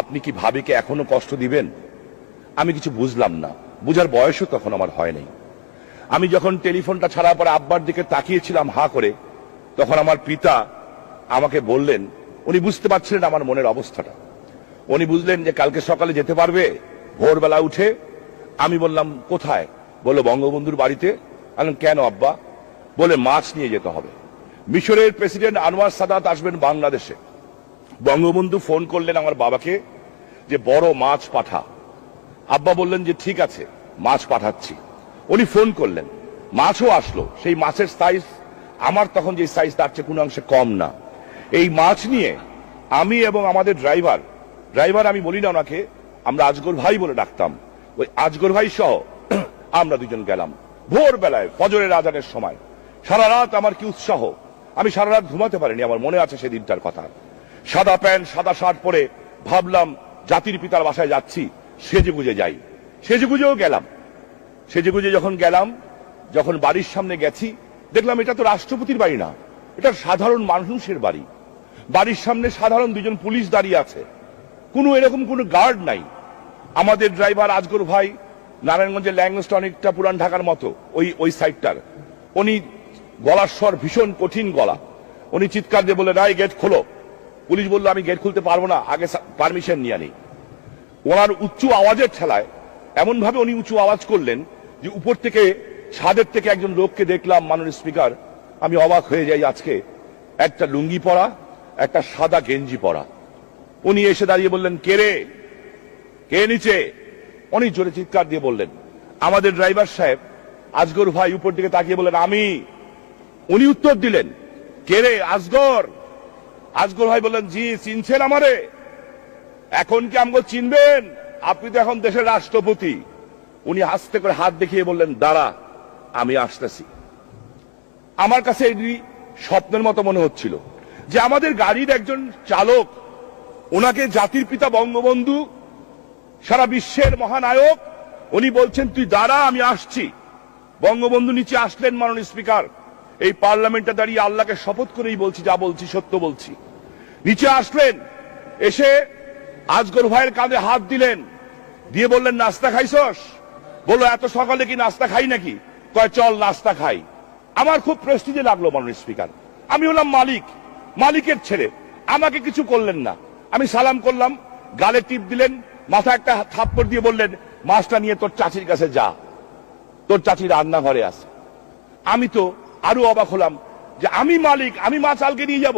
আপনি কি ভাবিকে এখনো কষ্ট দিবেন? আমি কিছু বুঝলাম না, বুঝার বয়সও তখন আমার হয় নাই। আমি যখন টেলিফোনটা ছাড়ার পরে আব্বার দিকে তাকিয়েছিলাম হা করে, তখন আমার পিতা আমাকে বললেন, উনি বুঝতে পারছিলেন আমার মনের অবস্থাটা। উনি বুঝলেন যে কালকে সকালে যেতে পারবে ভোরবেলা উঠে। আমি বললাম কোথায়? বললো বঙ্গবন্ধুর বাড়িতে। আমি কেন আব্বা? বলে মাছ নিয়ে যেতে হবে। মিশরের প্রেসিডেন্ট আনোয়ার সাদাত আসবেন বাংলাদেশে। বঙ্গবন্ধু ফোন করলেন আমার বাবাকে যে বড় মাছ পাঠা। আব্বা বললেন যে ঠিক আছে, মাছ পাঠাচ্ছি। উনি ফোন করলেন, মাছও আসলো। সেই মাছের সাইজ আমার তখন যে সাইজ তার চেয়ে কোনো অংশে কম না। এই মাছ নিয়ে আমি এবং আমাদের ড্রাইভার আমি বলি না ওনাকে, আমরা আজগর ভাই বলে ডাকতাম, ওই আজগর ভাই সহ আমরা দুজন গেলাম ভোরবেলায় ফজরের আজানের সময়। সারা রাত আমার কি উৎসাহ, আমি সারা রাত ঘুমাতে পারিনি। আমার মনে আছে সেদিনটার কথা। সাদা প্যান্ট সাদা শার্ট পরে ভাবলাম জাতির পিতার বাসায় যাচ্ছি, সেজে গুজে যাই। সেজে গুজেও গেলাম। সেজে গুজে যখন গেলাম, যখন বাড়ির সামনে গেছি, দেখলাম এটা তো রাষ্ট্রপতির বাড়ি না, এটা সাধারণ মানুষের বাড়ি। বাড়ির সামনে সাধারণ দুজন পুলিশ দাঁড়িয়ে আছে, কোনো এরকম কোনো গার্ড নাই। আমাদের ড্রাইভার আজগর ভাই নারায়ণগঞ্জের ল্যাংস্টন অনেকটা পুরান ঢাকার মতো ওই সাইডটার, উনি গলার স্বর ভীষণ কঠিন গলা। উনি চিৎকার দিয়ে বললেন, এই গেট খোলো। পুলিশ বললো আমি গেট খুলতে পারবো না, আগে পারমিশন নিয়ে নি। ওনার উচ্চ আওয়াজের ঠেলায় এমন ভাবে উনি উঁচু আওয়াজ করলেন যে উপর থেকে ছাদের থেকে একজন লোককে দেখলাম, মাননীয় স্পিকার, আমি অবাক হয়ে যাই। আজকে একটা লুঙ্গি পরা, একটা সাদা গেঞ্জি পরা। উনি এসে দাঁড়িয়ে বললেন, কে রে, কে নিচে? অনেক জোরে চিৎকার দিয়ে বললেন। আমাদের ড্রাইভার সাহেব আজগর ভাই উপর দিকে তাকিয়ে বললেন, আমি। উনি উত্তর দিলেন, কে রে? আজগর। আজগর ভাই বললেন, জি, চিনছেন আমারে? এখন কি আমাকে চিনবেন? আপনি তো এখন দেশের রাষ্ট্রপতি। উনি হাসতে করে হাত দেখিয়ে বললেন, দাঁড়া, আমি আসতেছি। আমার কাছে এটি স্বপ্নের মতো মনে হচ্ছিল যে আমাদের গাড়ির একজন চালক, ওনাকে জাতির পিতা বঙ্গবন্ধু, সারা বিশ্বের মহানায়ক, উনি বলছেন তুই দাঁড়া, আমি আসছি। বঙ্গবন্ধু নিচে আসলেন। মাননীয় স্পিকার, এই পার্লামেন্টে দাঁড়িয়ে আল্লাহকে শপথ করেই বলছি, যা বলছি সত্য বলছি। নিচে আসলেন, এসে আজগর ভাইয়ের কাঁধে হাত দিলেন, দিয়ে বললেন, নাস্তা খাইছস? বললো, এত সকালে কি নাস্তা খাই নাকি? কয়, চল নাস্তা খাই। আমার খুব প্রেস্টিজে লাগলো মাননীয় স্পিকার। আমি হলাম মালিক, মালিকের ছেলে, আমাকে কিছু করলেন না। আমি সালাম করলাম, গালে টিপ দিলেন, মাথা একটা থাপ্পড় দিয়ে বললেন, মাছটা নিয়ে তোর চাচির কাছে যা, তোর চাচি রান্নাঘরে আছে। আমি তো আরো অবাক হলাম যে আমি মালিক, আমি মাছ আলকে নিয়ে যাব।